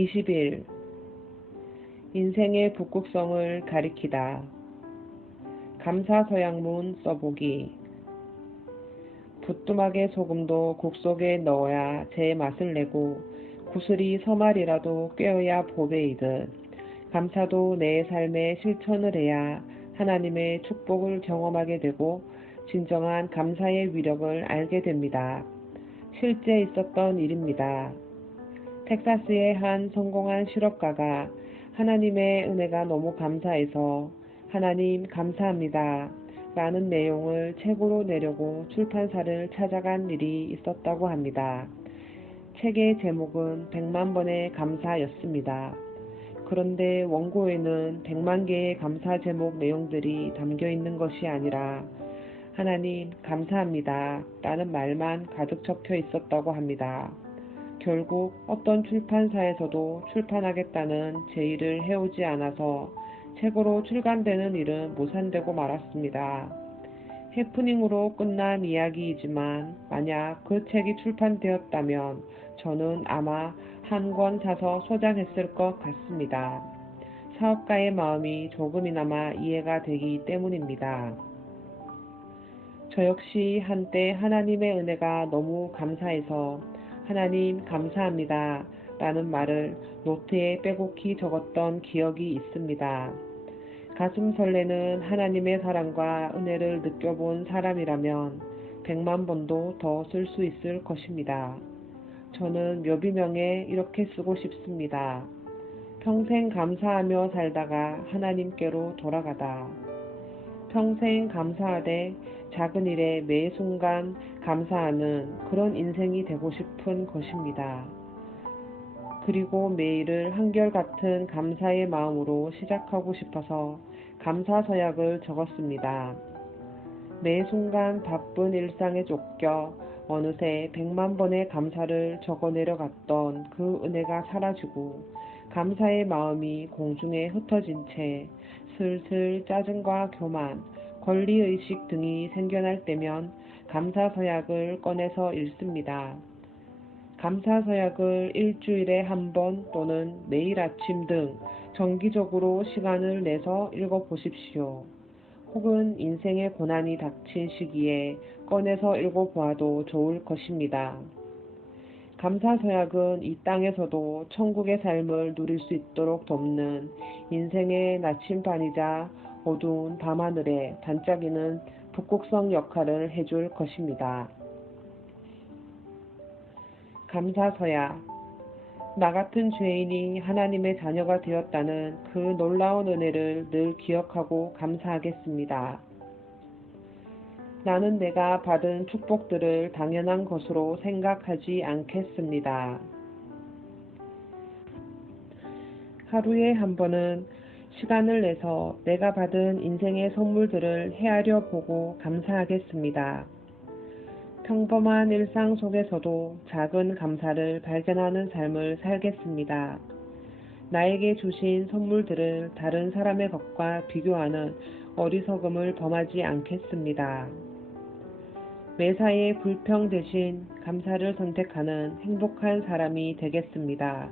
20일 인생의 북극성을 가리키다. 감사서약문 써보기. 부뚜막의 소금도 국 속에 넣어야 제 맛을 내고 구슬이 서말이라도 꿰어야 보배이듯 감사도 내 삶의 실천을 해야 하나님의 축복을 경험하게 되고 진정한 감사의 위력을 알게 됩니다. 실제 있었던 일입니다. 텍사스의 한 성공한 실업가가 하나님의 은혜가 너무 감사해서 하나님 감사합니다 라는 내용을 책으로 내려고 출판사를 찾아간 일이 있었다고 합니다. 책의 제목은 100만 번의 감사였습니다. 그런데 원고에는 100만 개의 감사 제목 내용들이 담겨 있는 것이 아니라 하나님 감사합니다 라는 말만 가득 적혀 있었다고 합니다. 결국 어떤 출판사에서도 출판하겠다는 제의를 해오지 않아서 책으로 출간되는 일은 무산되고 말았습니다. 해프닝으로 끝난 이야기이지만 만약 그 책이 출판되었다면 저는 아마 한 권 사서 소장했을 것 같습니다. 사업가의 마음이 조금이나마 이해가 되기 때문입니다. 저 역시 한때 하나님의 은혜가 너무 감사해서 하나님 감사합니다 라는 말을 노트에 빼곡히 적었던 기억이 있습니다. 가슴 설레는 하나님의 사랑과 은혜를 느껴본 사람이라면 100만 번도 더 쓸 수 있을 것입니다. 저는 묘비명에 이렇게 쓰고 싶습니다. 평생 감사하며 살다가 하나님께로 돌아가다. 평생 감사하되 작은 일에 매 순간 감사하는 그런 인생이 되고 싶은 것입니다. 그리고 매일을 한결같은 감사의 마음으로 시작하고 싶어서 감사서약을 적었습니다. 매 순간 바쁜 일상에 쫓겨 어느새 100만 번의 감사를 적어내려갔던 그 은혜가 사라지고 감사의 마음이 공중에 흩어진 채 슬슬 짜증과 교만, 권리의식 등이 생겨날 때면 감사서약을 꺼내서 읽습니다. 감사서약을 일주일에 한 번 또는 매일 아침 등 정기적으로 시간을 내서 읽어보십시오. 혹은 인생의 고난이 닥친 시기에 꺼내서 읽어보아도 좋을 것입니다. 감사서약은 이 땅에서도 천국의 삶을 누릴 수 있도록 돕는 인생의 나침반이자 어두운 밤하늘에 반짝이는 북극성 역할을 해줄 것입니다. 감사서약. 나 같은 죄인이 하나님의 자녀가 되었다는 그 놀라운 은혜를 늘 기억하고 감사하겠습니다. 나는 내가 받은 축복들을 당연한 것으로 생각하지 않겠습니다. 하루에 한 번은 시간을 내서 내가 받은 인생의 선물들을 헤아려 보고 감사하겠습니다. 평범한 일상 속에서도 작은 감사를 발견하는 삶을 살겠습니다. 나에게 주신 선물들을 다른 사람의 것과 비교하는 어리석음을 범하지 않겠습니다. 매사에 불평 대신 감사를 선택하는 행복한 사람이 되겠습니다.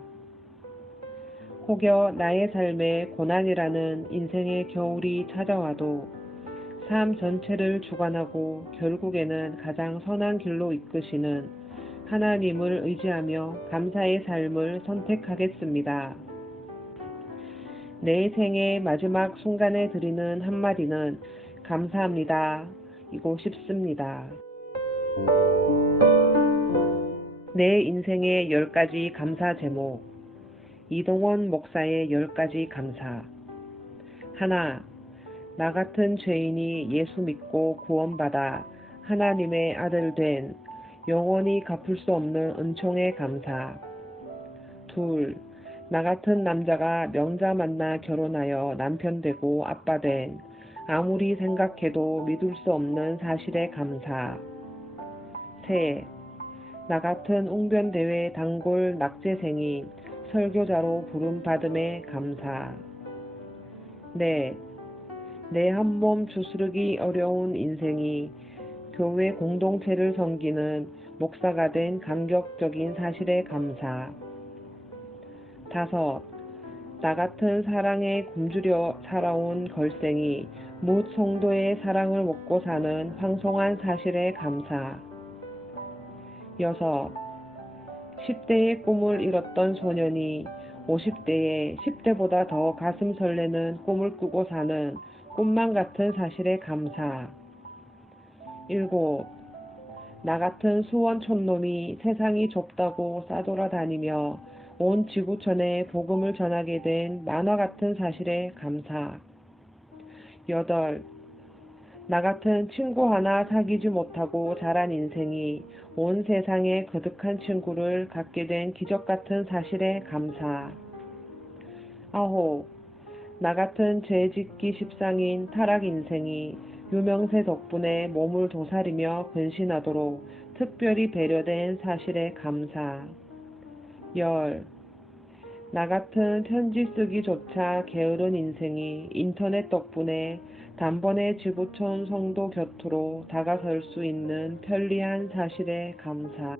혹여 나의 삶에 고난이라는 인생의 겨울이 찾아와도 삶 전체를 주관하고 결국에는 가장 선한 길로 이끄시는 하나님을 의지하며 감사의 삶을 선택하겠습니다. 내 생의 마지막 순간에 드리는 한마디는 감사합니다 이고 싶습니다. 내 인생의 10가지 감사 제목. 이동원 목사의 10가지 감사. 하나, 나 같은 죄인이 예수 믿고 구원받아 하나님의 아들 된 영원히 갚을 수 없는 은총에 감사. 둘, 나 같은 남자가 명자 만나 결혼하여 남편 되고 아빠 된 아무리 생각해도 믿을 수 없는 사실에 감사. 셋, 나 같은 웅변대회 단골 낙제생이 설교자로 부름받음에 감사. 넷, 내 한 몸 주스르기 어려운 인생이 교회 공동체를 섬기는 목사가 된 감격적인 사실에 감사. 5. 나 같은 사랑에 굶주려 살아온 걸생이 뭇 성도의 사랑을 먹고 사는 황송한 사실에 감사. 6. 10대의 꿈을 잃었던 소년이 50대에 10대보다 더 가슴 설레는 꿈을 꾸고 사는 꿈만 같은 사실에 감사. 7. 나 같은 수원촌놈이 세상이 좁다고 싸돌아다니며 온 지구촌에 복음을 전하게 된 만화 같은 사실에 감사. 8. 나 같은 친구 하나 사귀지 못하고 자란 인생이 온 세상에 거듭한 친구를 갖게 된 기적 같은 사실에 감사. 9. 나 같은 죄짓기 십상인 타락 인생이 유명세 덕분에 몸을 도사리며 근신하도록 특별히 배려된 사실에 감사. 10. 나 같은 편지 쓰기조차 게으른 인생이 인터넷 덕분에 단번에 지구촌 성도 곁으로 다가설 수 있는 편리한 사실에 감사.